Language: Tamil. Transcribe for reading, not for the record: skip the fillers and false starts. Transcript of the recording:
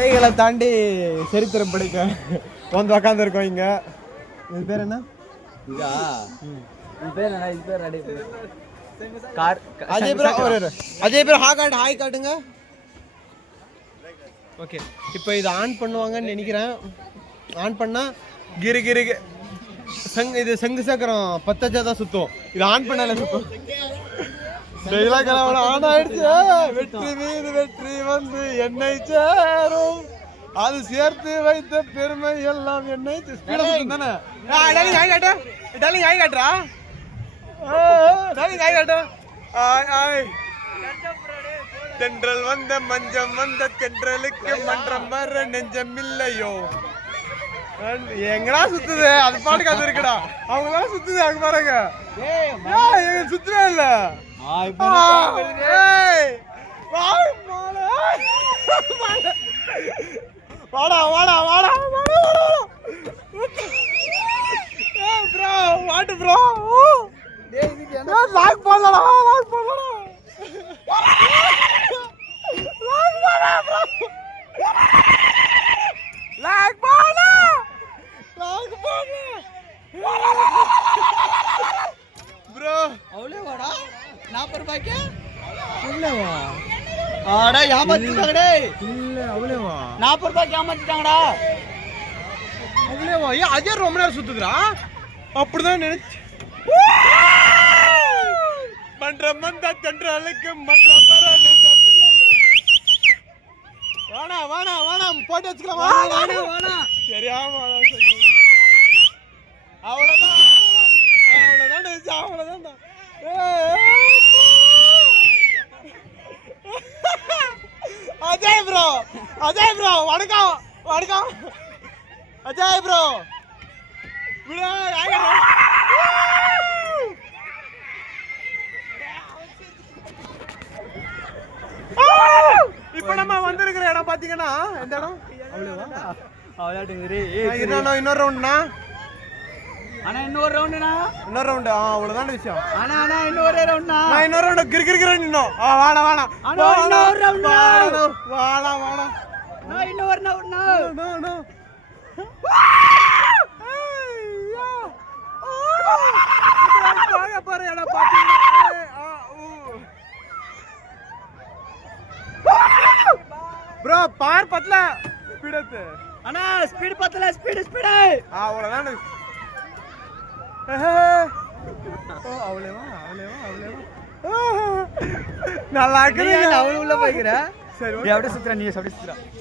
தடைகளை தாண்டி சரித்திரம் படிக்க வந்து உக்காந்துருக்கோம் இங்க. இது பேர் என்ன? அஜய் பேர் ஹாய் காட்டுங்க. ஓகே, இப்போ இது ஆன் பண்ணுவாங்கன்னு நினைக்கிறேன். ஆன் பண்ணா கிரு கிரு இது சங்கு சக்கரம் 10 தான் சுத்தும். இது ஆன் பண்ணால சுத்தும். ஆன் ஆயிடுச்சு. வெற்றி மீது வெற்றி வந்து என்னை சேரும், அது சேர்த்து வைத்த பெருமை எல்லாம் என்னை தானே. தென்றல் வந்த மஞ்சம் வந்த தென்றலுக்கு மன்றம் வர நெஞ்சம் இல்லையோ. எங்கடா சுத்துது? அது பாட்டுக்கு அது இருக்குடா. அவங்கதான் சுத்துது அங்க பாருங்க. சுத்தவே இல்ல. வாடா வாடா வாடா ப்ரோ, வாட்டு ப்ரோ. லாக் பண்ணலடா, லாக் பண்ணலடா. ப்ரோ அவ்வளோ வாடா 40 ரூபாய்க்கு அவ்வளோவா? ஆடா ஏமாத்திட்டாங்கடே. இல்ல அவ்வளோவா? 40 ரூபாய்க்கு ஏமாத்திட்டாங்கடா. அவ்வளோவா? ஏன் அஜய் ரொம்ப நேரம் சுத்துதுடா? அப்படிதான் நினைச்சு. மன்றம் வந்த தென்றலுக்கு மன்றம் வர நெஞ்சம் இல்லையோ. வாடா வாடா வாடா போட்டு வச்சுக்கலாம். வாடா வாடா தெரியாம அவ்வளோதான் அவ்வளோதான் அவ்வளோதான். அஜய் ப்ரோ, அஜய் ப்ரோ வணக்கம் வணக்கம். அஜய் ப்ரோ இப்ப நம்ம வந்திருக்கிற இடம் பாத்தீங்கன்னா எந்த இடம்? இன்னொரு ரவுண்ட்னா இன்னொரு ரவுண்ட் அவ்வளவுதான் விஷயம். இன்னொரு ரவுண்ட் கிரிக்கிற இன்னும் வாடா வாடா வாடா வாடா ப்ரோ பார் பத்தல ஸ்பீட் எடுத்து. அண்ணா ஸ்பீட் பத்தல, ஸ்பீட் அவ்வளவுதான். நல்லா இருக்கு. அவ்வளவு உள்ள போய்க்கிற. சரி அப்படியே சுத்துற, நீ அப்படியே சுத்துற.